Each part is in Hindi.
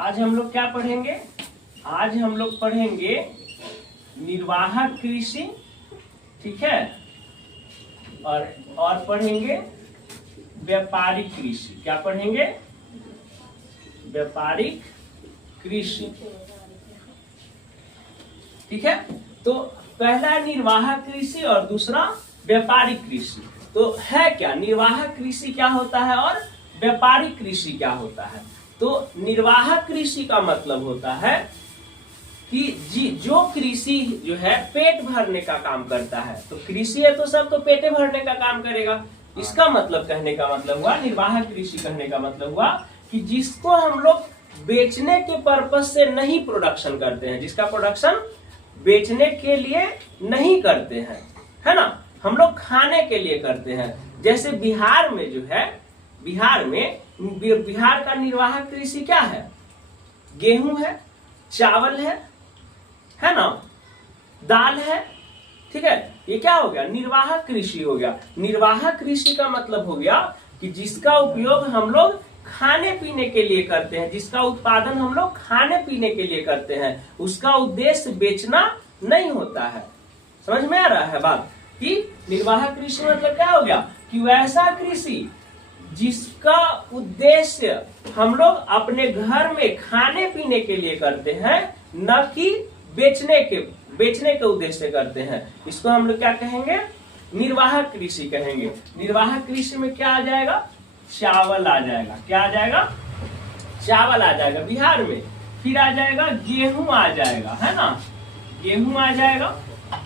आज हम लोग क्या पढ़ेंगे? आज हम लोग पढ़ेंगे निर्वाहक कृषि, ठीक है, और पढ़ेंगे व्यापारिक कृषि। क्या पढ़ेंगे? व्यापारिक कृषि, ठीक है। तो पहला निर्वाहक कृषि और दूसरा व्यापारिक कृषि। तो है क्या निर्वाहक कृषि क्या होता है और व्यापारिक कृषि क्या होता है? तो निर्वाहक कृषि का मतलब होता है कि जो कृषि जो है पेट भरने का काम करता है। तो कृषि है तो सब तो पेटे भरने का काम करेगा। इसका मतलब कहने का मतलब हुआ, निर्वाहक कृषि कहने का मतलब हुआ कि जिसको हम लोग बेचने के पर्पज से नहीं प्रोडक्शन करते हैं, जिसका प्रोडक्शन बेचने के लिए नहीं करते हैं, है ना, हम लोग खाने के लिए करते हैं। जैसे बिहार में जो है, बिहार का निर्वाहक कृषि क्या है? गेहूं है, चावल है ना, दाल है, ठीक है। ये क्या हो गया? निर्वाहक कृषि हो गया। निर्वाहक कृषि का मतलब हो गया कि जिसका उपयोग हम लोग खाने पीने के लिए करते हैं, जिसका उत्पादन हम लोग खाने पीने के लिए करते हैं, उसका उद्देश्य बेचना नहीं होता है। समझ में आ रहा है बात? कि निर्वाहक कृषि मतलब क्या हो गया कि वैसा कृषि जिसका उद्देश्य हम लोग अपने घर में खाने पीने के लिए करते हैं, न कि बेचने के उद्देश्य करते हैं। इसको हम लोग क्या कहेंगे? निर्वाहक कृषि कहेंगे। निर्वाहक कृषि में क्या आ जाएगा? चावल आ जाएगा। क्या आ जाएगा? चावल आ जाएगा बिहार में। फिर आ जाएगा गेहूं आ जाएगा, है ना, गेहूं आ जाएगा,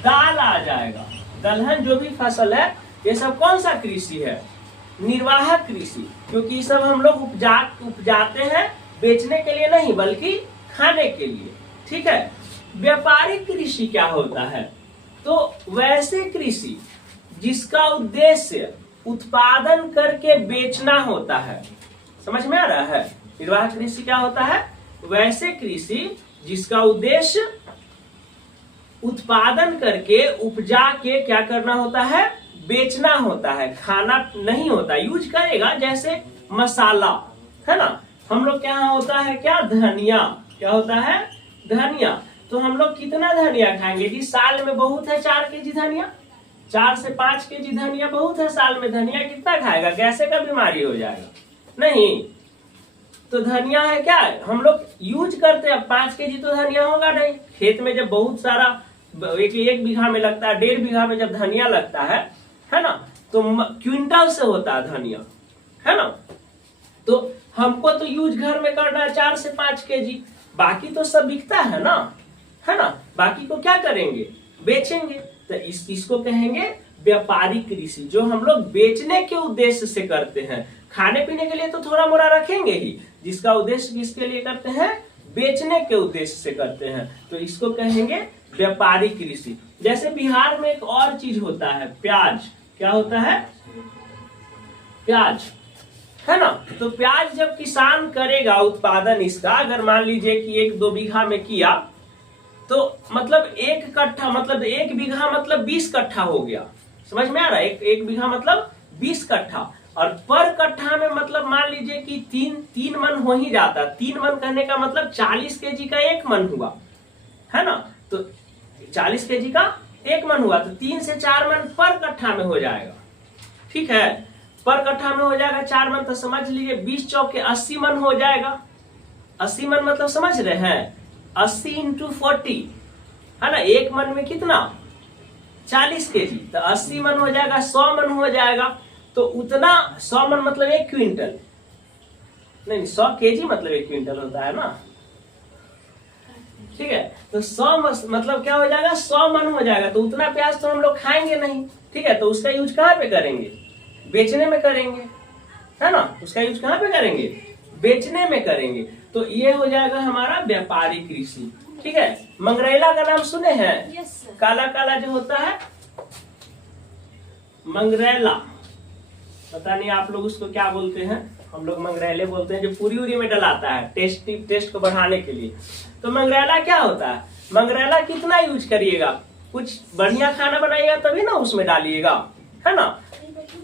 दाल आ जाएगा, दलहन जो भी फसल है, ये सब कौन सा कृषि है? निर्वाहक कृषि। क्योंकि सब हम लोग उपजाते हैं बेचने के लिए नहीं बल्कि खाने के लिए, ठीक है। व्यापारिक कृषि क्या होता है? तो वैसे कृषि जिसका उद्देश्य उत्पादन करके बेचना होता है। समझ में आ रहा है? निर्वाहक कृषि क्या होता है? वैसे कृषि जिसका उद्देश्य उत्पादन करके उपजा के क्या करना होता है? बेचना होता है, खाना नहीं होता। यूज करेगा जैसे मसाला, है ना, हम लोग के यहाँ होता है क्या? धनिया। क्या होता है? धनिया। तो हम लोग कितना धनिया खाएंगे जी? साल में बहुत है 4 केजी धनिया, 4 से 5 केजी धनिया बहुत है साल में। धनिया कितना खाएगा? कैसे का बीमारी हो जाएगा? नहीं। तो धनिया है क्या, हम लोग यूज करते हैं। 5 केजी तो धनिया होगा नहीं। खेत में जब बहुत सारा एक बीघा में लगता है, 1.5 बीघा में जब धनिया लगता है ना, तो क्विंटल से होता है धनिया, है ना। तो हमको तो यूज घर में करना है 4 से 5 केजी। बाकी तो सब बिकता है ना, है ना। बाकी को क्या करेंगे? बेचेंगे। तो इसको कहेंगे व्यापारिक कृषि, जो हम लोग बेचने के उद्देश्य से करते हैं। खाने पीने के लिए तो थोड़ा मोड़ा रखेंगे ही, जिसका उद्देश्य किसके लिए करते हैं? बेचने के उद्देश्य से करते हैं। तो इसको कहेंगे व्यापारिक कृषि। जैसे बिहार में एक और चीज होता है, प्याज। क्या होता है? प्याज, है ना। तो प्याज जब किसान करेगा उत्पादन इसका, अगर मान लीजिए कि 1-2 बीघा में किया, तो मतलब 1 कट्ठा मतलब 1 बीघा मतलब 20 कट्ठा हो गया। समझ में आ रहा है? एक बीघा मतलब 20 कट्ठा। और पर कट्ठा में मतलब मान लीजिए कि 3 मन हो ही जाता। 3 मन कहने का मतलब 40 केजी का 1 मन हुआ, है ना। तो 40 केजी का 1 मन हुआ, तो 3 से 4 मन पर कट्ठा में हो जाएगा, ठीक है। पर कट्ठा में हो जाएगा 4 मन, तो समझ लीजिए 20 चौके 80 मन हो जाएगा। 80 मन मतलब समझ रहे हैं? 80 × 40, है ना। 1 मन में कितना? 40 केजी। तो 80 मन हो जाएगा, 100 मन हो जाएगा। तो उतना 100 मन मतलब 1 क्विंटल, नहीं 100 केजी मतलब 1 क्विंटल होता है ना, ठीक है। तो 100 मतलब क्या हो जाएगा? 100 मन हो जाएगा। तो उतना प्याज तो हम लोग खाएंगे नहीं, ठीक है। तो उसका यूज कहाँ पे करेंगे? बेचने में करेंगे, है ना। उसका यूज कहाँ पे करेंगे? बेचने में करेंगे। तो ये हो जाएगा हमारा व्यापारिक कृषि, ठीक है। मंगरेला का नाम सुने हैं? yes, काला काला जो होता है मंगरेला, पता नहीं आप लोग उसको क्या बोलते हैं। हम लोग मंगरेले बोलते हैं, जो पूरी उरी में डलाता है टेस्ट को बढ़ाने के लिए। तो मंगरेला क्या होता है? मंगरेला कितना यूज करिएगा? कुछ बढ़िया खाना बनाइएगा तभी ना उसमें डालिएगा, है ना।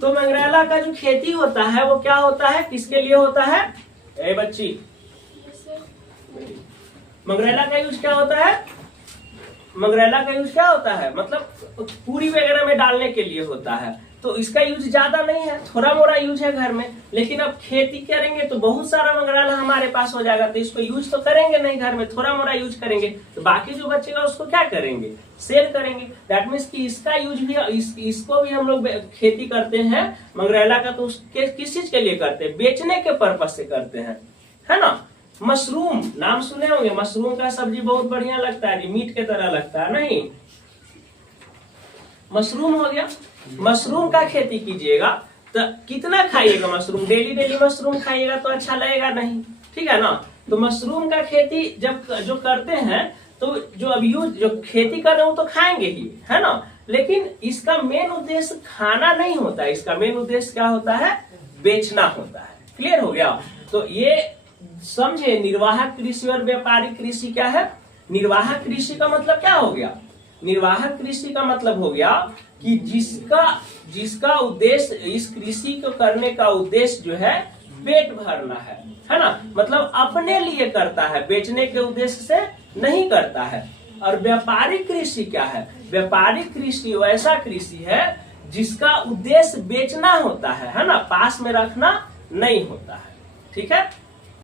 तो मंगरेला का जो खेती होता है वो क्या होता है? किसके लिए होता है? ए बच्ची, मंगरेला का यूज क्या होता है? मंगरेला का यूज क्या होता है? मतलब पूरी वगैरह में डालने के लिए होता है। तो इसका यूज ज्यादा नहीं है, थोड़ा मोड़ा यूज है घर में। लेकिन अब खेती करेंगे तो बहुत सारा मंगरेला हमारे पास हो जाएगा, तो इसको यूज तो करेंगे नहीं घर में, थोड़ा मोड़ा यूज करेंगे। तो बाकी जो बचेगा उसको क्या करेंगे? सेल करेंगे। दैट मीन्स कि इसका यूज भी इसको भी हम लोग खेती करते हैं मंगरेला का, तो उसके किस चीज के लिए करते हैं? बेचने के पर्पज से करते हैं, है ना। मशरूम नाम सुने होंगे, मशरूम का सब्जी बहुत बढ़िया लगता है, मीट के तरह लगता है नहीं। मशरूम हो गया, मशरूम का खेती कीजिएगा तो कितना खाइएगा मशरूम? डेली डेली मशरूम खाइएगा तो अच्छा लगेगा नहीं, ठीक है ना। तो मशरूम का खेती जब जो करते हैं तो जो अभी जो खेती कर रहे हो तो खाएंगे ही, है ना। लेकिन इसका मेन उद्देश्य खाना नहीं होता है, इसका मेन उद्देश्य क्या होता है? बेचना होता है। क्लियर हो गया? तो ये समझे, निर्वाहक कृषि और व्यापारिक कृषि क्या है? निर्वाहक कृषि का मतलब क्या हो गया? निर्वाहक कृषि का मतलब हो गया कि जिसका उद्देश्य, इस कृषि को करने का उद्देश्य जो है पेट भरना है ना। मतलब अपने लिए करता है, बेचने के उद्देश्य से नहीं करता है। और व्यापारिक कृषि क्या है? व्यापारिक कृषि वैसा कृषि है जिसका उद्देश्य बेचना होता है ना, पास में रखना नहीं होता है। ठीक है।